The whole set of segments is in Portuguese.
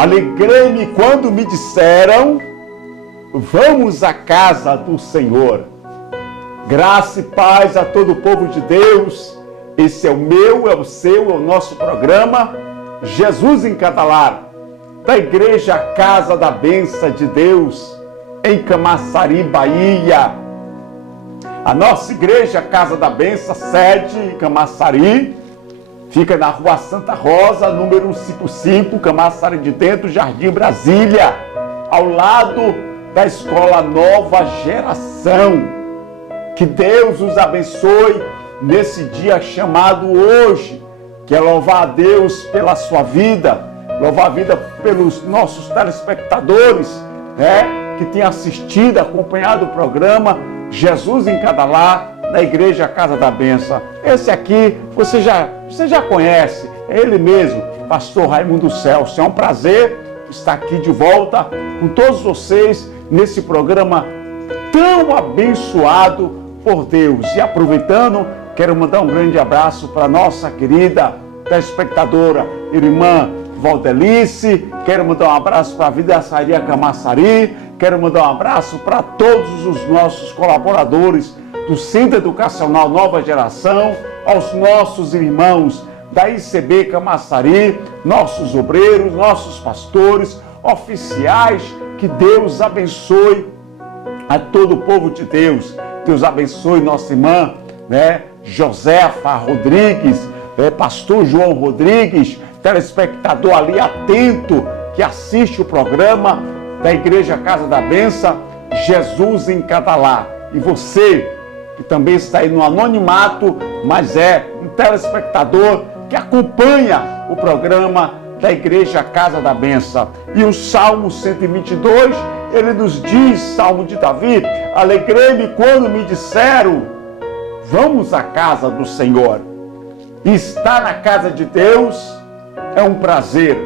Alegrei-me quando me disseram: vamos à casa do Senhor. Graça e paz a todo o povo de Deus. Esse é o meu, é o seu, é o nosso programa Jesus em Cada Lar, da Igreja Casa da Bênção de Deus, em Camaçari, Bahia. A nossa Igreja Casa da Bênção, sede em Camaçari, fica na Rua Santa Rosa, número 155, Camaçari de Dentro, Jardim Brasília, ao lado da Escola Nova Geração. Que Deus os abençoe nesse dia chamado hoje. Quero louvar a Deus pela sua vida, louvar a vida pelos nossos telespectadores, que têm assistido, acompanhado o programa Jesus em Cada Lar, da Igreja Casa da Bênção. Esse aqui você já conhece, é ele mesmo, Pastor Raimundo Celso. É um prazer estar aqui de volta com todos vocês nesse programa tão abençoado por Deus. E aproveitando, quero mandar um grande abraço para a nossa querida telespectadora, irmã Valdelice. Quero mandar um abraço para a Vidraçaria Camaçari. Quero mandar um abraço para todos os nossos colaboradores do Centro Educacional Nova Geração, aos nossos irmãos da ICB Camaçari, nossos obreiros, nossos pastores, oficiais. Que Deus abençoe a todo o povo de Deus. Deus abençoe nossa irmã, Josefa Rodrigues, pastor João Rodrigues, telespectador ali atento, que assiste o programa da Igreja Casa da Bênção, Jesus em Cada Lar. E você, que também está aí no anonimato, mas é um telespectador que acompanha o programa da Igreja Casa da Bênção. E o Salmo 122, ele nos diz, Salmo de Davi: alegrei-me quando me disseram, vamos à casa do Senhor. E estar na casa de Deus é um prazer,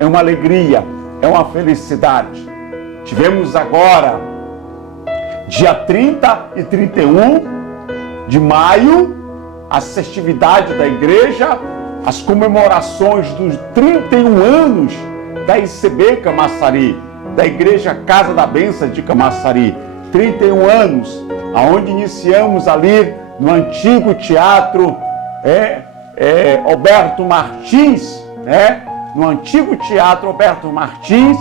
é uma alegria, é uma felicidade. Tivemos agora, dia 30 e 31 de maio, as festividades da igreja, as comemorações dos 31 anos da ICB Camaçari, da Igreja Casa da Bênção de Camaçari. 31 anos, aonde iniciamos ali no antigo teatro Alberto Martins, no antigo teatro Alberto Martins,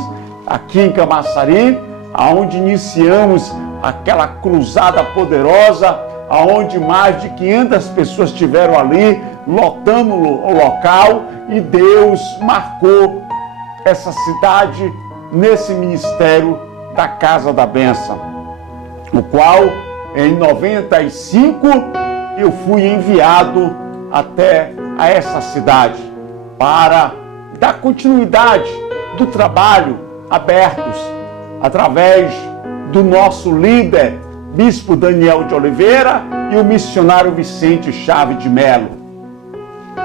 aqui em Camaçari, aonde iniciamos aquela cruzada poderosa, aonde mais de 500 pessoas estiveram ali, lotando o local, e Deus marcou essa cidade nesse ministério da Casa da Bênção, o qual em 95 eu fui enviado até a essa cidade para dar continuidade do trabalho abertos através do nosso líder, Bispo Daniel de Oliveira, e o missionário Vicente Chave de Melo.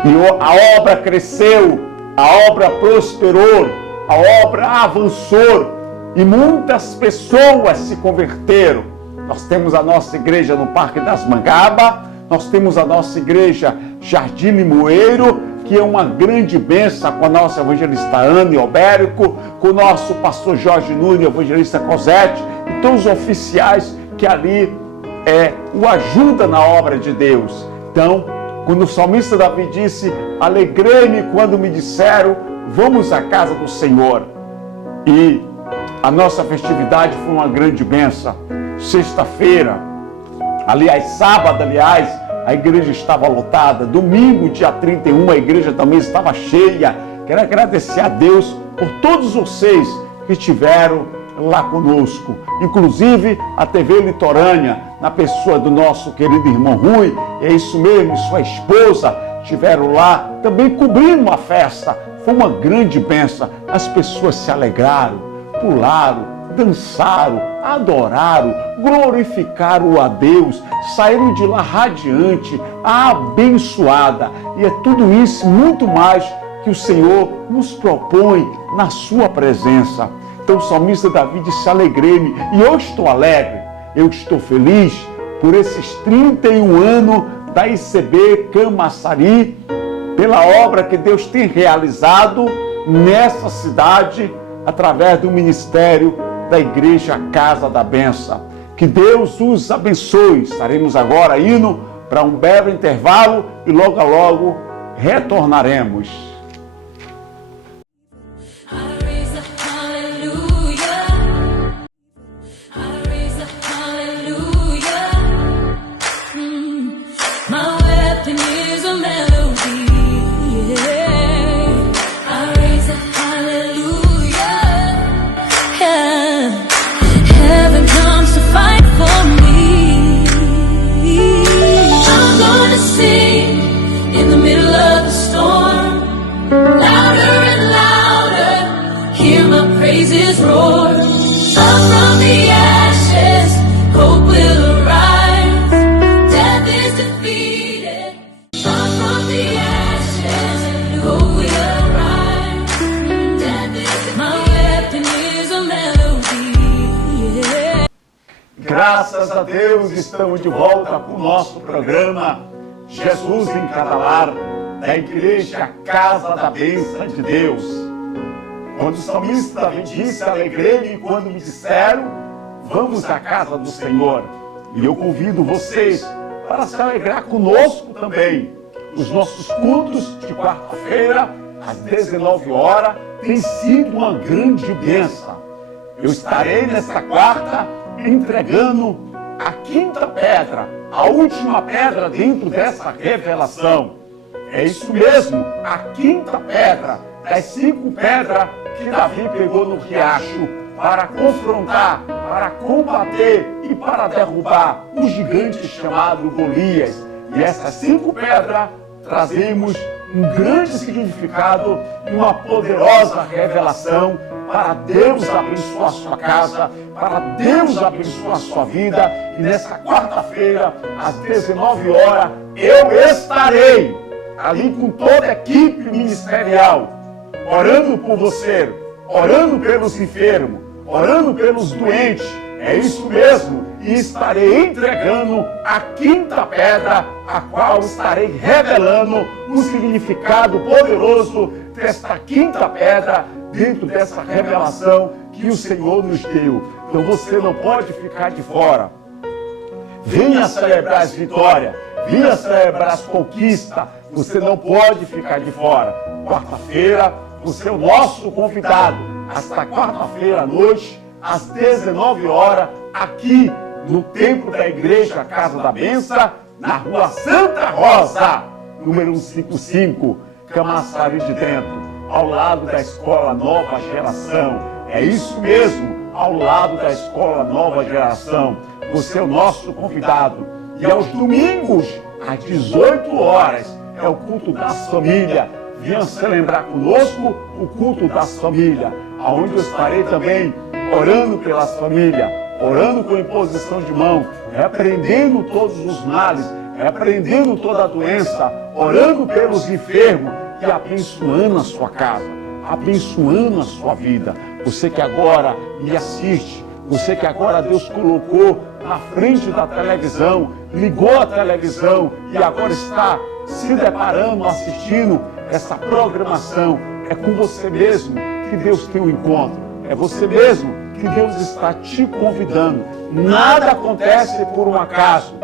E a obra cresceu, a obra prosperou, a obra avançou e muitas pessoas se converteram. Nós temos a nossa igreja no Parque das Mangabas, nós temos a nossa igreja Jardim Limoeiro, que é uma grande bênção, com a nossa evangelista Ana Obérico, com o nosso pastor Jorge Nunes, evangelista Cosete, e todos os oficiais que ali o ajudam na obra de Deus. Então, quando o salmista Davi disse, alegrei-me quando me disseram, vamos à casa do Senhor. E a nossa festividade foi uma grande bênção. Sexta-feira, sábado, a igreja estava lotada. Domingo, dia 31, a igreja também estava cheia. Quero agradecer a Deus por todos vocês que estiveram lá conosco. Inclusive a TV Litorânea, na pessoa do nosso querido irmão Rui, é isso mesmo, e sua esposa, estiveram lá também cobrindo a festa. Foi uma grande bênção. As pessoas se alegraram, pularam, dançaram, adoraram, glorificaram a Deus, saíram de lá radiante, abençoada. E é tudo isso, muito mais, que o Senhor nos propõe na sua presença. Então o salmista Davi disse, alegrei-me, e eu estou alegre, eu estou feliz por esses 31 anos da ICB Camaçari, pela obra que Deus tem realizado nessa cidade, através do ministério da Igreja Casa da Bênção. Que Deus os abençoe. Estaremos agora indo para um breve intervalo e logo a logo retornaremos. Graças a Deus, estamos de volta com o nosso programa Jesus em Cada Lar, da Igreja Casa da Bênção de Deus. Quando o salmista me disse, alegrei-me quando me disseram, vamos à casa do Senhor. E eu convido vocês para se alegrar conosco também. Os nossos cultos de quarta-feira, às 19 horas, têm sido uma grande bênção. Eu estarei nesta quarta entregando a quinta pedra, a última pedra dentro dessa revelação. É isso mesmo, a quinta pedra das 5 pedras que Davi pegou no riacho para confrontar, para combater e para derrubar o gigante chamado Golias. E essas 5 pedras trazemos um grande significado e uma poderosa revelação para Deus abençoar a sua casa, para Deus abençoar a sua vida. E nessa quarta-feira, às 19 horas, eu estarei ali com toda a equipe ministerial, orando por você, orando pelos enfermos, orando pelos doentes. É isso mesmo. E estarei entregando a quinta pedra, a qual estarei revelando o significado poderoso desta quinta pedra, dentro dessa revelação que o Senhor nos deu. Então você não pode ficar de fora. Venha celebrar as vitórias, venha celebrar as conquistas. Você não pode ficar de fora. Quarta-feira, você é o nosso convidado. Hasta quarta-feira à noite, às 19 horas, aqui no templo da Igreja Casa da Bênção, na rua Santa Rosa, número 155, Camaçari de Dentro, ao lado da Escola Nova Geração. É isso mesmo, ao lado da Escola Nova Geração. Você é o nosso convidado. E aos domingos, às 18 horas, é o culto das famílias. Venha celebrar conosco o culto das famílias, onde eu estarei também orando pelas famílias, orando com imposição de mão, repreendendo todos os males, repreendendo toda a doença, orando pelos enfermos e abençoando a sua casa, abençoando a sua vida. Você que agora me assiste, você que agora Deus colocou na frente da televisão, ligou a televisão e agora está se deparando, assistindo essa programação, é com você mesmo que Deus tem um encontro, é você mesmo que Deus está te convidando. Nada acontece por um acaso.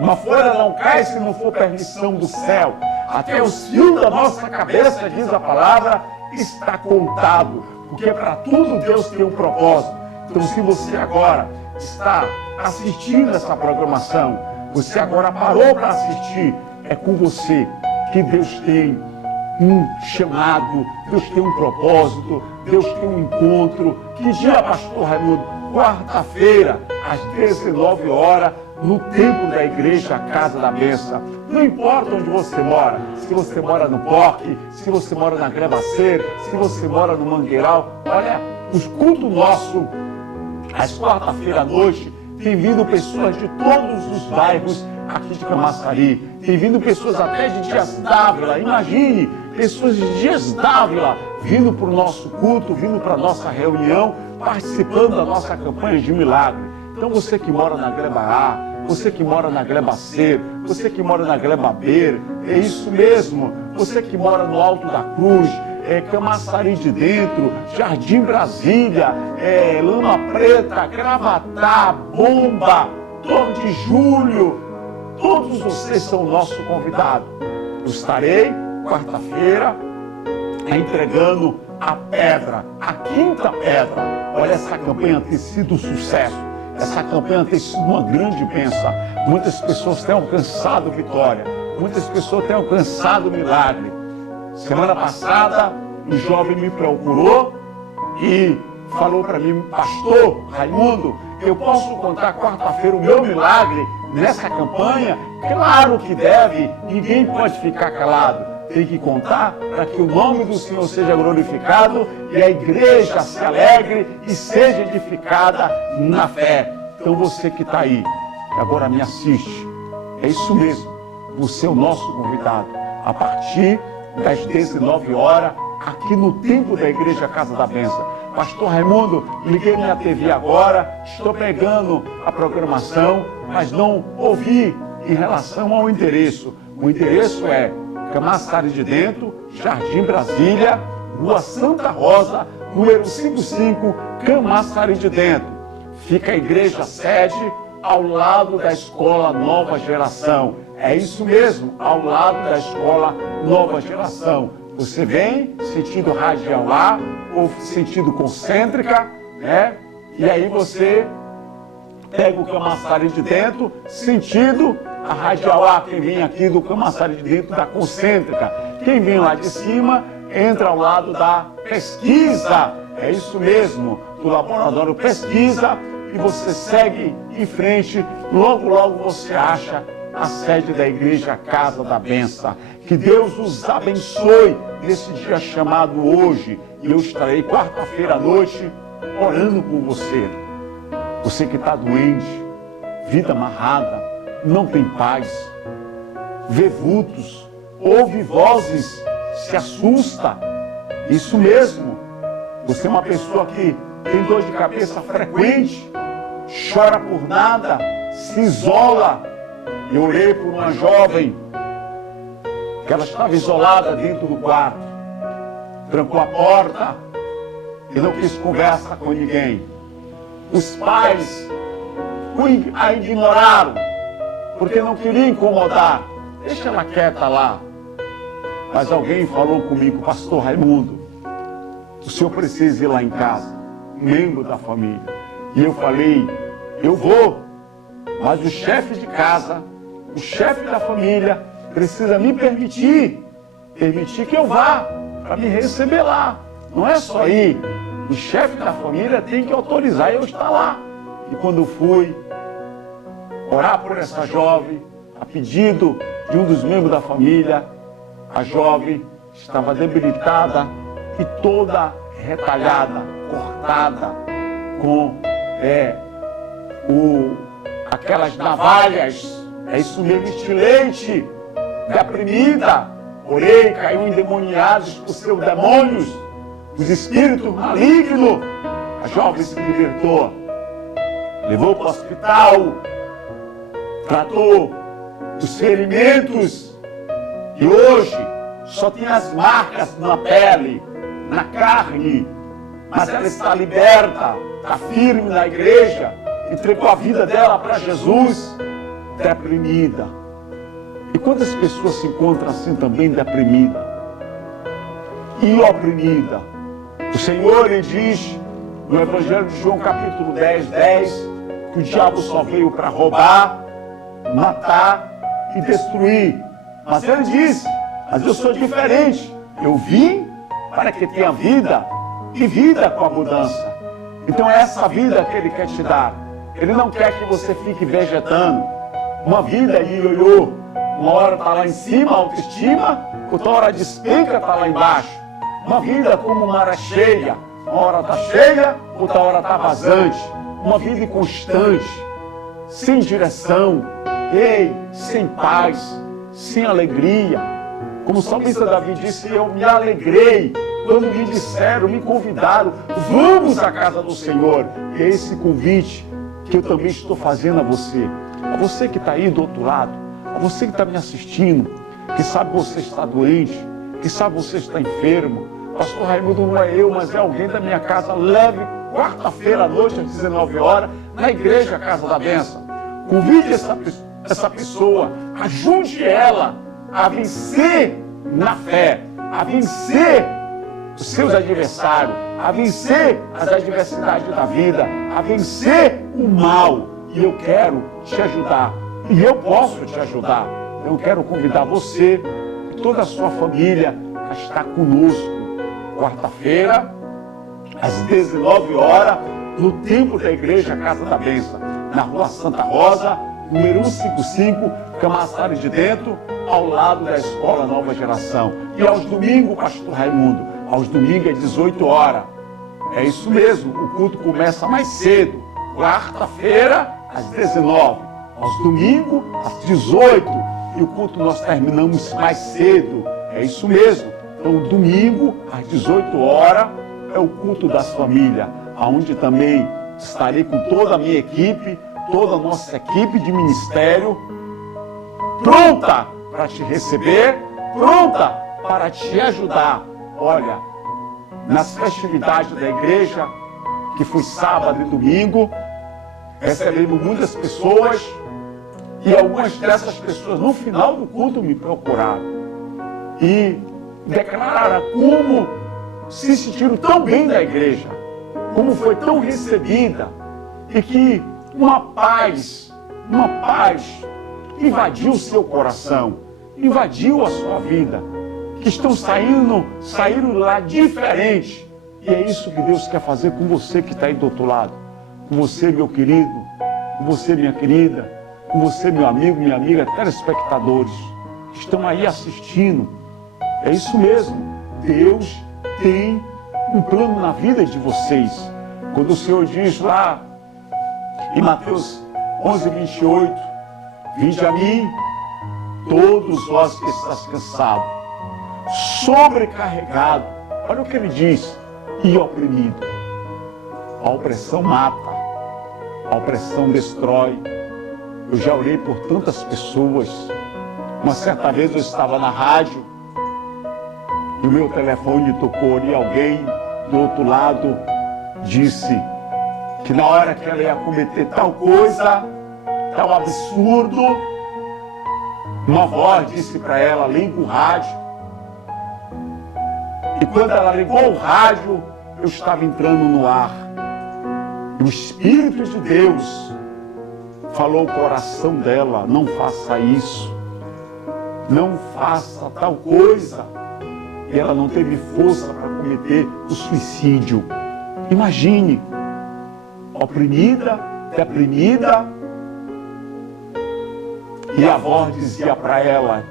Uma folha não cai se não for permissão do céu. Até os fios da nossa cabeça, diz a palavra, está contado. Porque para tudo Deus tem um propósito. Então se você agora está assistindo essa programação, você agora parou para assistir, é com você que Deus tem um chamado, Deus tem um propósito, Deus tem um encontro. Que dia, pastor Raimundo? Quarta-feira, às 19 horas, no templo da Igreja Casa da Bênção. Não importa onde você mora, se você mora no Porque, se você mora na Grebaceira, se você mora no Mangueiral. Olha, os cultos nossos, às quarta-feira à noite, tem vindo pessoas de todos os bairros aqui de Camaçari. Tem vindo pessoas até de Dias d'Ávila. Imagine, pessoas de Dias d'Ávila vindo para o nosso culto, vindo para a nossa reunião, participando da nossa campanha de milagre. Então você que mora na Gleba A, você que mora na Gleba C, você que mora na Gleba B, é isso mesmo. Você que mora no Alto da Cruz, Camaçari de Dentro, Jardim Brasília, Lama Preta, Gravatá, Bomba, Torre de Julho, todos vocês são nosso convidado. Eu estarei quarta-feira entregando a pedra, a quinta pedra. Olha, essa campanha tem sido um sucesso. Essa campanha tem sido uma grande bênção. Muitas pessoas têm alcançado vitória. Muitas pessoas têm alcançado milagre. Semana passada, um jovem me procurou e falou para mim: pastor Raimundo, eu posso contar quarta-feira o meu milagre nessa campanha? Claro que deve. Ninguém pode ficar calado. Tem que contar para que o nome do Senhor seja glorificado e a igreja se alegre e seja edificada na fé. Então você que está aí, agora me assiste, é isso mesmo, você é o nosso convidado. A partir das 19 horas, aqui no templo da Igreja Casa da Bênção. Pastor Raimundo, liguei minha TV agora, estou pegando a programação, mas não ouvi em relação ao endereço. O endereço é Camaçari de Dentro, Jardim Brasília, Rua Santa Rosa, número 55, Camaçari de Dentro. Fica a igreja sede ao lado da Escola Nova Geração. É isso mesmo, ao lado da Escola Nova Geração. Você vem sentido radial A ou sentido concêntrica, né? E aí você pega o Camaçari de Dentro, sentido a radial A, quem vem aqui do Camaçari de Dentro da concêntrica. Quem vem lá de cima, entra ao lado da pesquisa. É isso mesmo, do laboratório pesquisa, e você segue em frente, logo, logo você acha a sede da Igreja Casa da Bênção. Que Deus os abençoe nesse dia chamado hoje. E eu estarei quarta-feira à noite orando por você. Você que está doente, vida amarrada, não tem paz, vê vultos, ouve vozes, se assusta. Isso mesmo. Você é uma pessoa que tem dor de cabeça frequente, chora por nada, se isola. Eu orei por uma jovem que ela estava isolada dentro do quarto, trancou a porta e não quis conversa com ninguém. Os pais a ignoraram, porque não queria incomodar. Deixa ela quieta lá. Mas alguém falou comigo: pastor Raimundo, o senhor precisa ir lá em casa, membro da família. E eu falei: eu vou, mas o chefe de casa, o chefe da família, precisa me permitir que eu vá, para me receber lá. Não é só ir. O chefe da família tem que autorizar eu estar lá. E quando eu fui orar por essa jovem, a pedido de um dos membros da família, a jovem estava debilitada e toda retalhada, cortada, com aquelas navalhas, é isso mesmo, estilete, deprimida. Orei, caiu endemoniados por seus demônios, os espíritos malignos. A jovem se libertou, levou para o hospital, tratou dos ferimentos e hoje só tem as marcas na pele, na carne, mas ela está liberta, está firme na igreja, entregou a vida dela para Jesus, deprimida. E quantas pessoas se encontram assim também, deprimida e oprimida? O Senhor lhe diz no Evangelho de João capítulo 10, que o diabo só veio para roubar, matar e destruir. Mas ele disse: mas eu sou diferente. Eu vim para que tenha vida e vida com abundância. Então é essa vida que ele quer te dar. Ele não quer que você fique vegetando. Uma vida ioiô. Uma hora está lá em cima, autoestima, outra hora despenca, está lá embaixo. Uma vida como maré cheia. Uma hora está cheia, outra hora está vazante. Uma vida inconstante, sem direção, sem paz, sem alegria. Como o salmista Davi disse: eu me alegrei quando me disseram, me convidaram, vamos à casa do Senhor. E é esse convite que eu também estou fazendo a você que está aí do outro lado, a você que está me assistindo, que sabe que você está doente, que sabe que você está enfermo, pastor Raimundo, não é eu, mas é alguém da minha casa. Leve quarta-feira à noite, às 19 horas, na igreja Casa da Bênção. Convide essa pessoa, ajude ela a vencer na fé, a vencer os seus adversários, a vencer as adversidades da vida, a vencer o mal. E eu quero te ajudar. E eu posso te ajudar. Eu quero convidar você e toda a sua família a estar conosco. Quarta-feira, às 19 horas, no templo da igreja Casa da Bênção, na rua Santa Rosa, número 155, Camaçari de Dentro, ao lado da Escola Nova Geração. E aos domingos, pastor Raimundo, aos domingos às 18 horas. É isso mesmo, o culto começa mais cedo. Quarta-feira, às 19, aos domingos, às 18, e o culto nós terminamos mais cedo. É isso mesmo. Então, domingo, às 18 horas, é o culto das famílias, onde também estarei com toda a minha equipe, toda a nossa equipe de ministério, pronta para te receber, pronta para te ajudar. Olha, nas festividades da igreja, que foi sábado e domingo, recebemos muitas pessoas, e algumas dessas pessoas no final do culto me procuraram e declararam como se sentiram tão bem na igreja, como foi tão recebida, e que uma paz invadiu o seu coração, invadiu a sua vida, que estão saíram lá diferente. E é isso que Deus quer fazer com você que está aí do outro lado, com você, meu querido, com você, minha querida, com você, meu amigo, minha amiga, telespectadores que estão aí assistindo. É isso mesmo, Deus tem um plano na vida de vocês. Quando o Senhor diz lá em Mateus 11, 28, vinde a mim, todos vós que estáis cansados, sobrecarregado, olha o que ele diz, e oprimido. A opressão mata, a opressão destrói. Eu já orei por tantas pessoas. Uma certa vez eu estava na rádio e o meu telefone tocou e alguém do outro lado disse que na hora que ela ia cometer tal coisa, tal absurdo, uma voz disse para ela, liga o rádio. E quando ela ligou o rádio, eu estava entrando no ar. E o Espírito de Deus falou ao coração dela, não faça isso, não faça tal coisa. E ela não teve força para cometer o suicídio. Imagine, oprimida, deprimida, e a voz dizia para ela,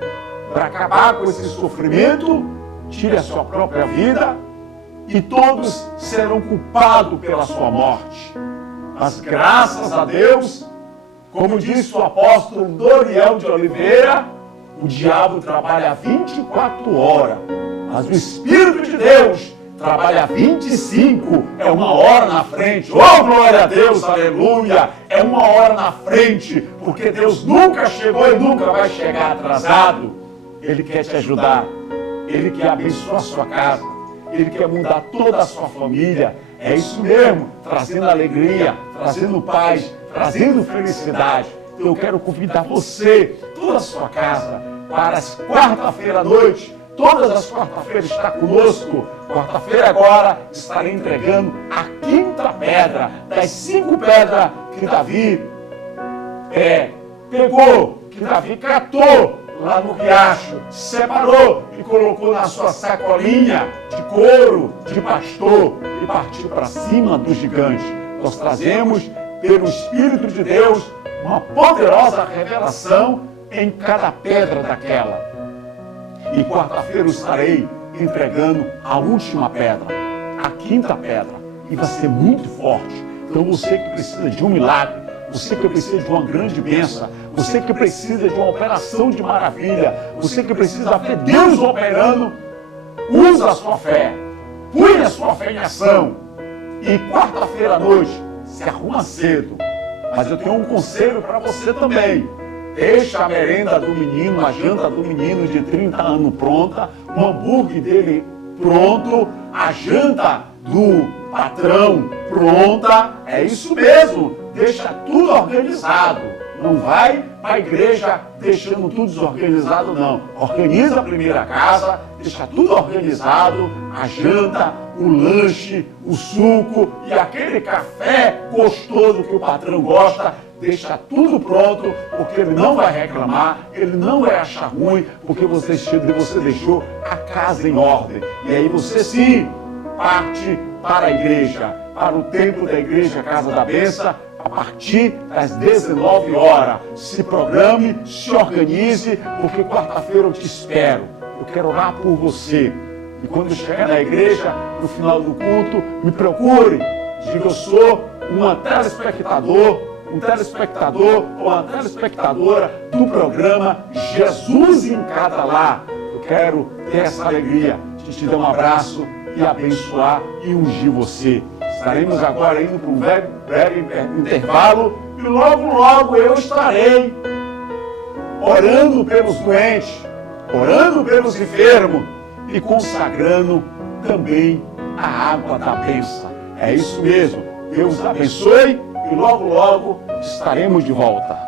para acabar com esse sofrimento, tire a sua própria vida e todos serão culpados pela sua morte. Mas graças a Deus, como disse o apóstolo Doriel de Oliveira, o diabo trabalha 24 horas, mas o Espírito de Deus trabalha 25, é uma hora na frente. Oh, glória a Deus, aleluia! É uma hora na frente, porque Deus nunca chegou e nunca vai chegar atrasado. Ele quer te ajudar, Ele quer abençoar a sua casa, Ele quer mudar toda a sua família. É isso mesmo, trazendo alegria, trazendo paz, trazendo felicidade. Então eu quero convidar você, toda a sua casa, para as quarta-feira à noite. Todas as quarta-feiras está conosco. Quarta-feira agora estarei entregando a quinta pedra das 5 pedras que Davi pegou, que Davi catou lá no riacho, separou e colocou na sua sacolinha de couro, de pastor, e partiu para cima do gigante. Nós trazemos, pelo Espírito de Deus, uma poderosa revelação em cada pedra daquela. E quarta-feira eu estarei entregando a última pedra, a quinta pedra, e vai ser muito forte. Então você que precisa de um milagre, você que precisa de uma grande bênção, você que precisa de uma operação de maravilha, você que precisa ver Deus operando, usa a sua fé, põe a sua fé em ação. E quarta-feira à noite, se arruma cedo. Mas eu tenho um conselho para você também. Deixa a merenda do menino, a janta do menino de 30 anos pronta, o hambúrguer dele pronto, a janta do patrão pronta, é isso mesmo, deixa tudo organizado. Não vai para a igreja deixando tudo desorganizado, não. Organiza a primeira casa, deixa tudo organizado, a janta, o lanche, o suco e aquele café gostoso que o patrão gosta, deixa tudo pronto, porque ele não vai reclamar, ele não vai achar ruim, porque você deixou a casa em ordem. E aí você sim parte para a igreja, para o templo da igreja Casa da Bênção, a partir das 19 horas. Se programe, se organize, porque quarta-feira eu te espero. Eu quero orar por você. E quando chegar na igreja, no final do culto, me procure. Diga, eu sou um telespectador ou uma telespectadora do programa Jesus em Cada Lar. Eu quero ter essa alegria de te dar um abraço e abençoar e ungir você. Estaremos agora indo para um breve intervalo e logo eu estarei orando pelos doentes, orando pelos enfermos e consagrando também a água da bênção. É isso mesmo. Deus abençoe e logo estaremos de volta.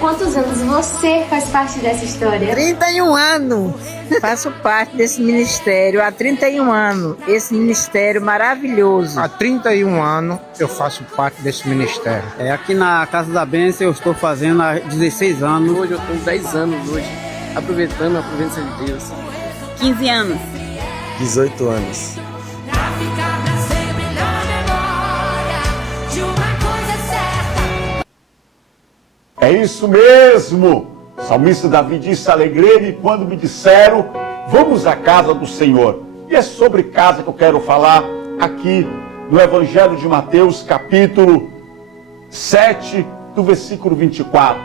Quantos anos você faz parte dessa história? 31 anos. Faço parte desse ministério há 31 anos. Esse ministério maravilhoso. Há 31 anos eu faço parte desse ministério. Aqui na Casa da Bênção eu estou fazendo há 16 anos. Hoje eu tenho 10 anos hoje, aproveitando a presença de Deus. 15 anos. 18 anos. É isso mesmo! O salmista Davi disse: alegrei-me quando me disseram, vamos à casa do Senhor. E é sobre casa que eu quero falar aqui no Evangelho de Mateus, capítulo 7, do versículo 24.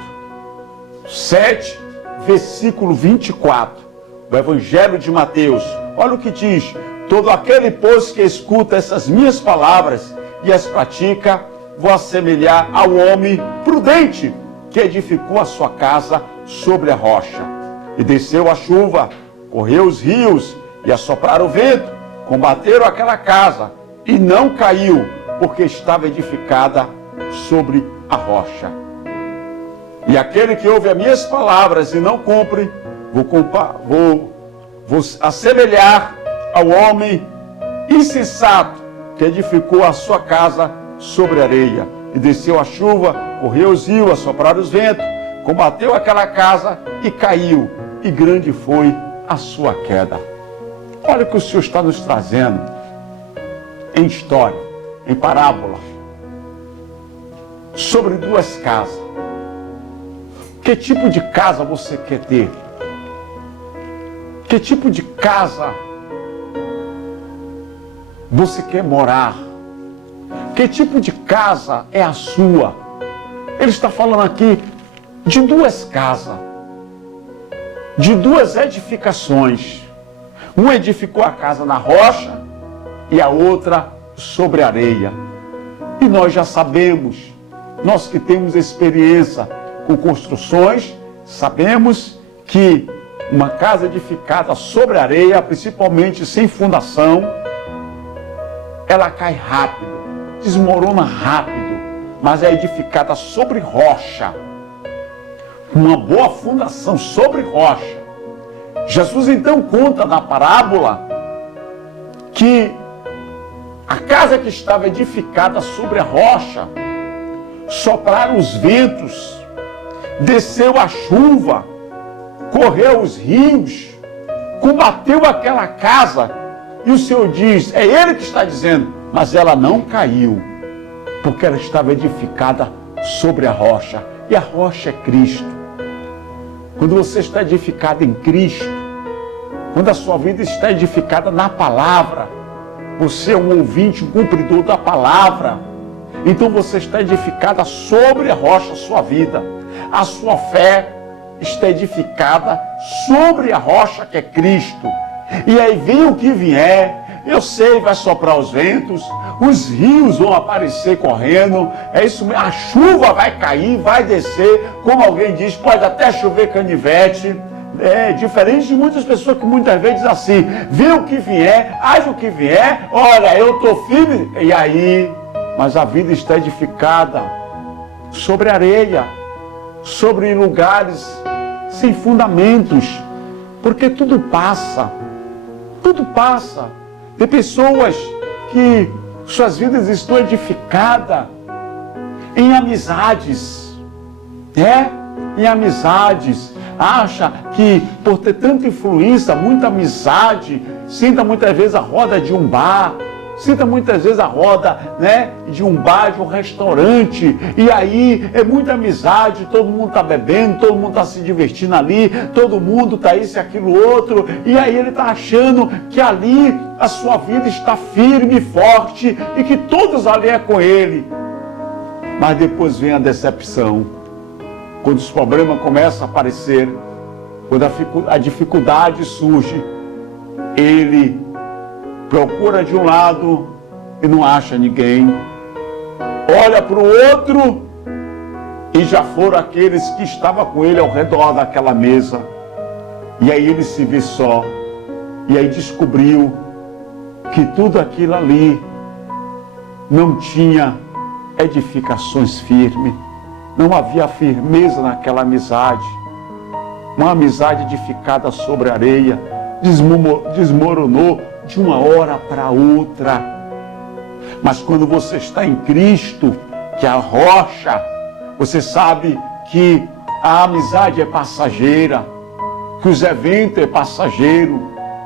7, versículo 24. O Evangelho de Mateus. Olha o que diz: todo aquele, pois, que escuta essas minhas palavras e as pratica, vou assemelhar ao homem prudente, que edificou a sua casa sobre a rocha. E desceu a chuva, correu os rios, e assopraram o vento, combateram aquela casa, e não caiu, porque estava edificada sobre a rocha. E aquele que ouve as minhas palavras e não cumpre, vou assemelhar ao homem insensato, que edificou a sua casa sobre a areia. E desceu a chuva, correu os rios, assopraram os ventos, combateu aquela casa e caiu, e grande foi a sua queda. Olha o que o Senhor está nos trazendo em história, em parábola, sobre duas casas. Que tipo de casa você quer ter? Que tipo de casa você quer morar? Que tipo de casa é a sua? Ele está falando aqui de duas casas, de duas edificações. Uma edificou a casa na rocha e a outra sobre a areia. E nós já sabemos, nós que temos experiência com construções, sabemos que uma casa edificada sobre a areia, principalmente sem fundação, ela cai rápido, desmorona rápido, mas é edificada sobre rocha, uma boa fundação sobre rocha. Jesus então conta na parábola que a casa que estava edificada sobre a rocha, sopraram os ventos, desceu a chuva, correu os rios, combateu aquela casa, e o Senhor diz, é Ele que está dizendo, mas ela não caiu, porque ela estava edificada sobre a rocha, e a rocha é Cristo. Quando você está edificado em Cristo, quando a sua vida está edificada na palavra, você é um ouvinte, um cumpridor da palavra, então você está edificada sobre a rocha, a sua vida. A sua fé está edificada sobre a rocha que é Cristo. E aí vem o que vier, eu sei, vai soprar os ventos, os rios vão aparecer correndo, é isso mesmo, a chuva vai cair, vai descer, como alguém diz, pode até chover canivete, Diferente de muitas pessoas que muitas vezes dizem assim, vê o que vier, age o que vier, olha, eu estou firme, e aí, mas a vida está edificada sobre areia, sobre lugares sem fundamentos, porque tudo passa. Tem pessoas que suas vidas estão edificadas em amizades, em amizades. Acha que por ter tanta influência, muita amizade, sinta muitas vezes a roda de um bar, sinta muitas vezes a roda, de um bar, de um restaurante, e aí é muita amizade, todo mundo está bebendo, todo mundo está se divertindo ali, todo mundo está isso e aquilo outro, e aí ele está achando que ali a sua vida está firme, forte, e que todos ali é com ele. Mas depois vem a decepção, quando os problemas começam a aparecer, quando a dificuldade surge, ele procura de um lado e não acha ninguém, olha para o outro e já foram aqueles que estavam com ele ao redor daquela mesa, e aí ele se vê só, e aí descobriu que tudo aquilo ali não tinha edificações firmes, não havia firmeza naquela amizade, uma amizade edificada sobre areia, desmoronou de uma hora para outra. Mas quando você está em Cristo, que é a rocha, você sabe que a amizade é passageira, que os eventos é passageiro,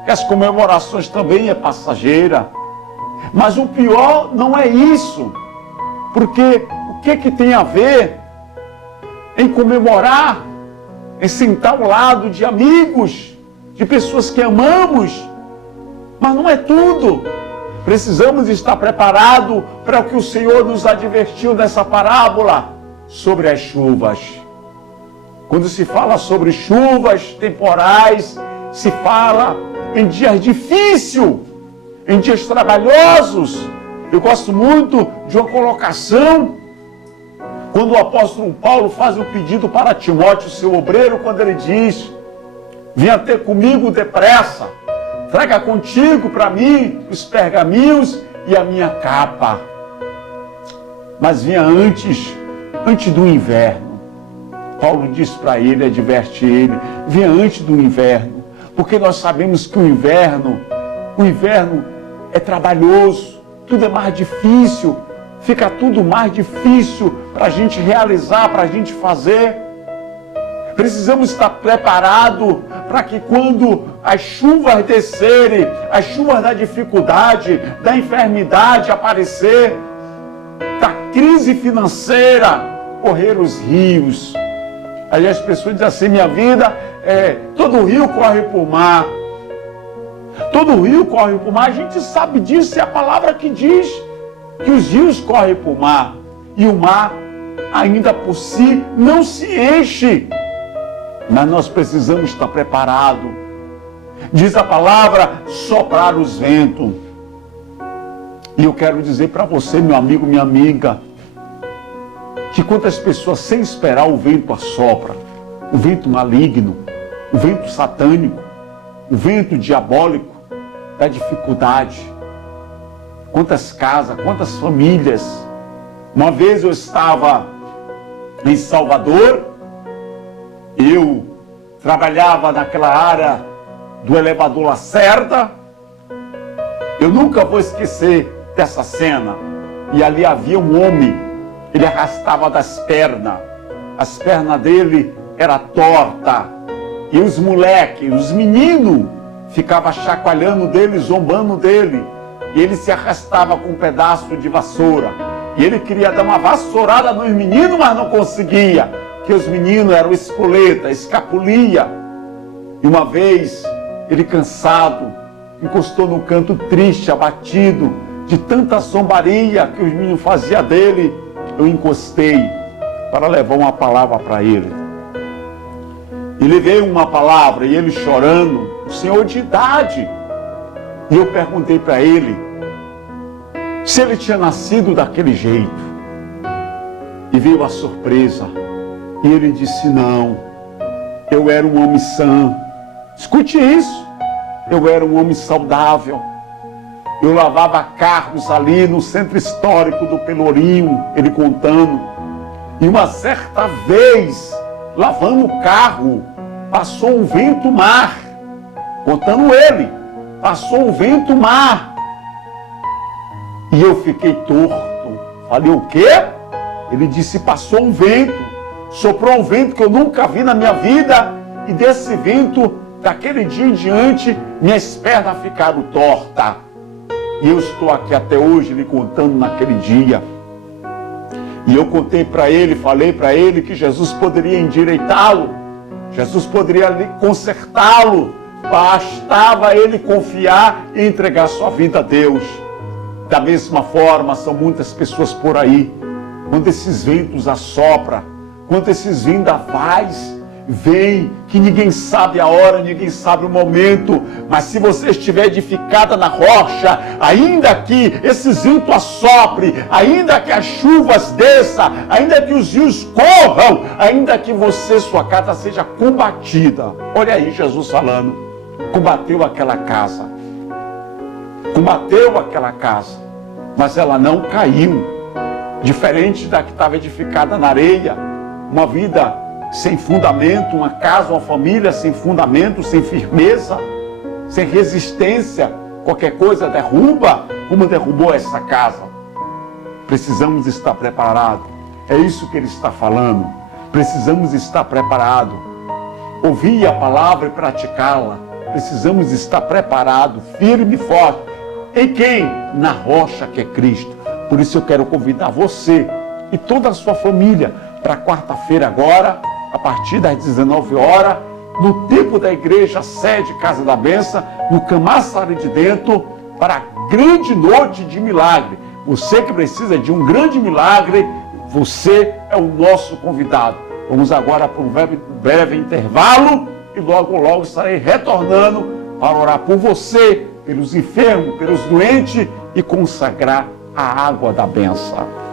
que as comemorações também é passageira. Mas o pior não é isso, porque o que tem a ver em comemorar, em sentar ao lado de amigos, de pessoas que amamos? Mas não é tudo. Precisamos estar preparados para o que o Senhor nos advertiu nessa parábola sobre as chuvas. Quando se fala sobre chuvas temporais, se fala em dias difíceis, em dias trabalhosos. Eu gosto muito de uma colocação quando o apóstolo Paulo faz um pedido para Timóteo, seu obreiro, quando ele diz: venha ter comigo depressa, traga contigo para mim os pergaminhos e a minha capa. Mas vinha antes do inverno. Paulo diz para ele, adverte ele, vinha antes do inverno, porque nós sabemos que o inverno é trabalhoso, tudo é mais difícil, fica tudo mais difícil para a gente realizar, para a gente fazer. Precisamos estar preparados para que quando as chuvas descerem, as chuvas da dificuldade, da enfermidade aparecer, da crise financeira, correr os rios. Aí as pessoas dizem assim, minha vida, todo rio corre para o mar. Todo rio corre para o mar, a gente sabe disso, é a palavra que diz que os rios correm para o mar. E o mar, ainda por si, não se enche. Mas nós precisamos estar preparados. Diz a palavra, soprar os ventos. E eu quero dizer para você, meu amigo, minha amiga, que quantas pessoas sem esperar o vento assopra, o vento maligno, o vento satânico, o vento diabólico da dificuldade. Quantas casas, quantas famílias. Uma vez eu estava em Salvador, eu trabalhava naquela área do elevador Lacerda. Eu nunca vou esquecer dessa cena. E ali havia um homem, ele arrastava das pernas, as pernas dele eram tortas. E os moleques, os meninos, ficavam chacoalhando dele, zombando dele. E ele se arrastava com um pedaço de vassoura. E ele queria dar uma vassourada nos meninos, mas não conseguia. Porque os meninos eram espoleta, escapulia. E uma vez, ele cansado, encostou no canto triste, abatido, de tanta zombaria que os meninos faziam dele. Eu encostei para levar uma palavra para ele. E levei uma palavra, e ele chorando, o senhor de idade. E eu perguntei para ele se ele tinha nascido daquele jeito. E veio a surpresa. E ele disse não. Eu era um homem sã. Escute isso. Eu era um homem saudável. Eu lavava carros ali no centro histórico do Pelourinho, ele contando. E uma certa vez, lavando o carro, passou um vento-mar. Contando ele, passou um vento-mar. E eu fiquei torto. Falei, o quê? Ele disse, passou um vento. Soprou um vento que eu nunca vi na minha vida. E desse vento, daquele dia em diante, minhas pernas ficaram tortas. E eu estou aqui até hoje lhe contando naquele dia. E eu contei para ele, falei para ele que Jesus poderia endireitá-lo. Jesus poderia consertá-lo. Bastava ele confiar e entregar sua vida a Deus. Da mesma forma, são muitas pessoas por aí. Quando esses ventos assopram, quando esses vendavais vêm, que ninguém sabe a hora, ninguém sabe o momento, mas se você estiver edificada na rocha, ainda que esses ventos assoprem, ainda que as chuvas desçam, ainda que os rios corram, ainda que você, sua casa seja combatida. Olha aí Jesus falando, combateu aquela casa, mas ela não caiu, diferente da que estava edificada na areia. Uma vida sem fundamento, uma casa, uma família sem fundamento, sem firmeza, sem resistência, qualquer coisa derruba, como derrubou essa casa. Precisamos estar preparados. É isso que ele está falando. Precisamos estar preparados. Ouvir a palavra e praticá-la. Precisamos estar preparados, firme e forte. Em quem? Na rocha que é Cristo. Por isso eu quero convidar você e toda a sua família para quarta-feira agora, a partir das 19 horas, no tempo da igreja, sede Casa da Benção, no Camaçari de Dentro, para a grande noite de milagre. Você que precisa de um grande milagre, você é o nosso convidado. Vamos agora para um breve intervalo e logo estarei retornando para orar por você, pelos enfermos, pelos doentes e consagrar a água da bênção.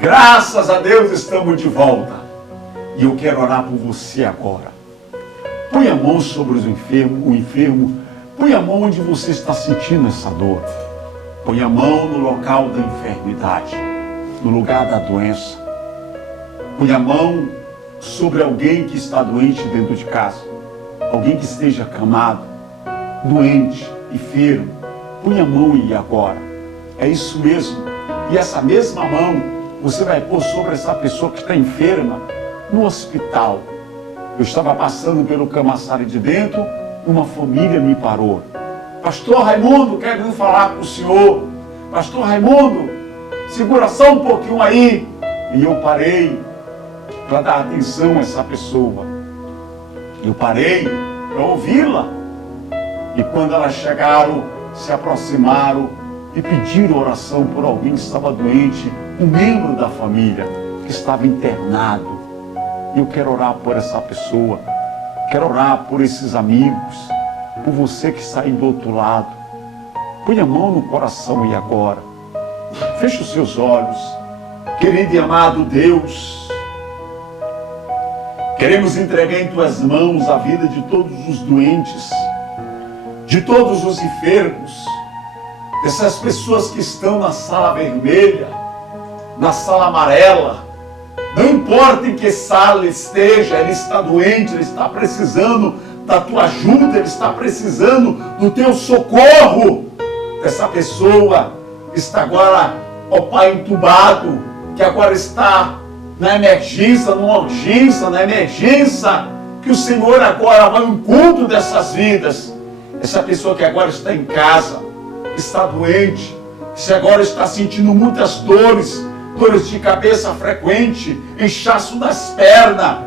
Graças a Deus estamos de volta. E eu quero orar por você agora. Põe a mão sobre o enfermo. Põe a mão onde você está sentindo essa dor. Põe a mão no local da enfermidade, no lugar da doença. Põe a mão sobre alguém que está doente dentro de casa. Alguém que esteja acamado, doente, enfermo. Põe a mão e agora. É isso mesmo. E essa mesma mão você vai pôr sobre essa pessoa que está enferma no hospital. Eu estava passando pelo Camaçari de Dentro, uma família me parou. Pastor Raimundo, quero falar com o senhor. Pastor Raimundo, segura só um pouquinho aí. E eu parei para dar atenção a essa pessoa. Eu parei para ouvi-la. E quando elas chegaram, se aproximaram e pediram oração por alguém que estava doente, um membro da família que estava internado. Eu quero orar por essa pessoa, quero orar por esses amigos, por você que está aí do outro lado. Põe a mão no coração e agora. Feche os seus olhos. Querido e amado Deus, queremos entregar em tuas mãos a vida de todos os doentes, de todos os enfermos, dessas pessoas que estão na sala vermelha, na sala amarela. Não importa em que sala ele esteja, ele está doente, ele está precisando da tua ajuda, ele está precisando do teu socorro. Essa pessoa está agora, ó Pai, entubado, que agora está na emergência, numa urgência, na emergência, que o Senhor agora vai ao encontro dessas vidas. Essa pessoa que agora está em casa, está doente, que agora está sentindo muitas dores, dores de cabeça frequente, inchaço das pernas.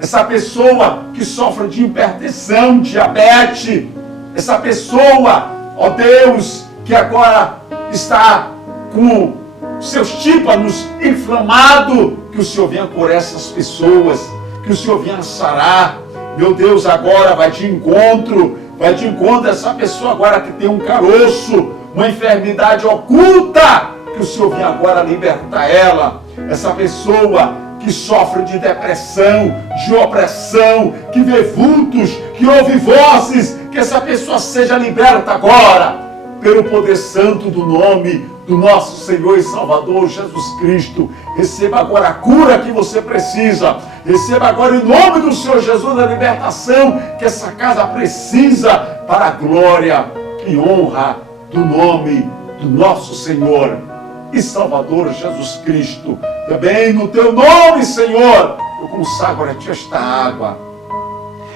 Essa pessoa que sofre de hipertensão, diabetes. Essa pessoa, ó Deus, que agora está com seus tímpanos inflamados, que o Senhor venha curar essas pessoas, que o Senhor venha sarar. Meu Deus, agora vai de encontro a essa pessoa agora que tem um caroço, uma enfermidade oculta, que o Senhor venha agora libertar ela. Essa pessoa que sofre de depressão, de opressão, que vê vultos, que ouve vozes, que essa pessoa seja liberta agora, pelo poder santo do nome do nosso Senhor e Salvador Jesus Cristo. Receba agora a cura que você precisa. Receba agora em nome do Senhor Jesus a libertação que essa casa precisa para a glória e honra do nome do nosso Senhor e Salvador Jesus Cristo. Também no teu nome, Senhor, eu consagro a ti esta água.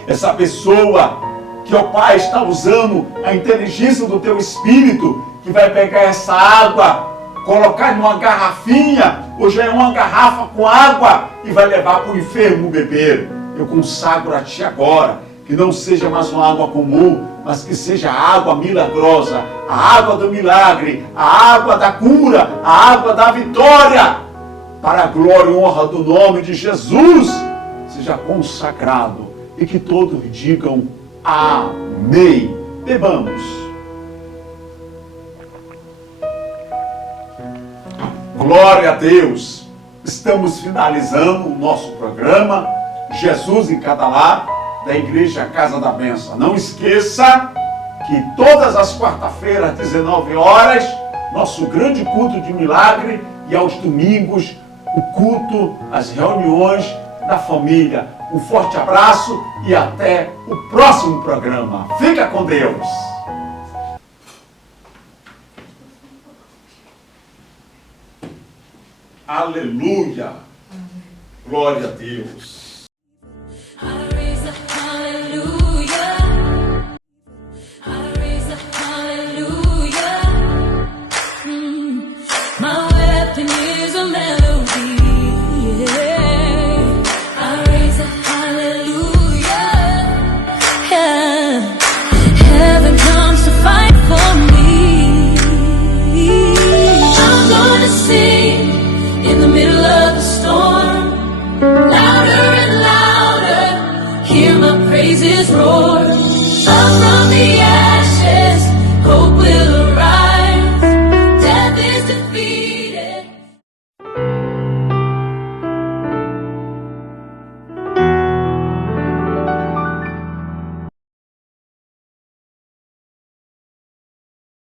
Essa pessoa que, ó Pai, está usando a inteligência do teu Espírito, que vai pegar essa água, colocar em uma garrafinha, ou já é uma garrafa com água, e vai levar para o enfermo beber. Eu consagro a ti agora, que não seja mais uma água comum, mas que seja a água milagrosa, a água do milagre, a água da cura, a água da vitória, para a glória e honra do nome de Jesus, seja consagrado, e que todos digam amém. Bebamos. Glória a Deus. Estamos finalizando o nosso programa Jesus em Cada Lar, da Igreja Casa da Bênção. Não esqueça que todas as quarta-feiras, às 19 horas, nosso grande culto de milagre, e aos domingos, o culto, as reuniões da família. Um forte abraço e até o próximo programa. Fica com Deus. Aleluia. Glória a Deus.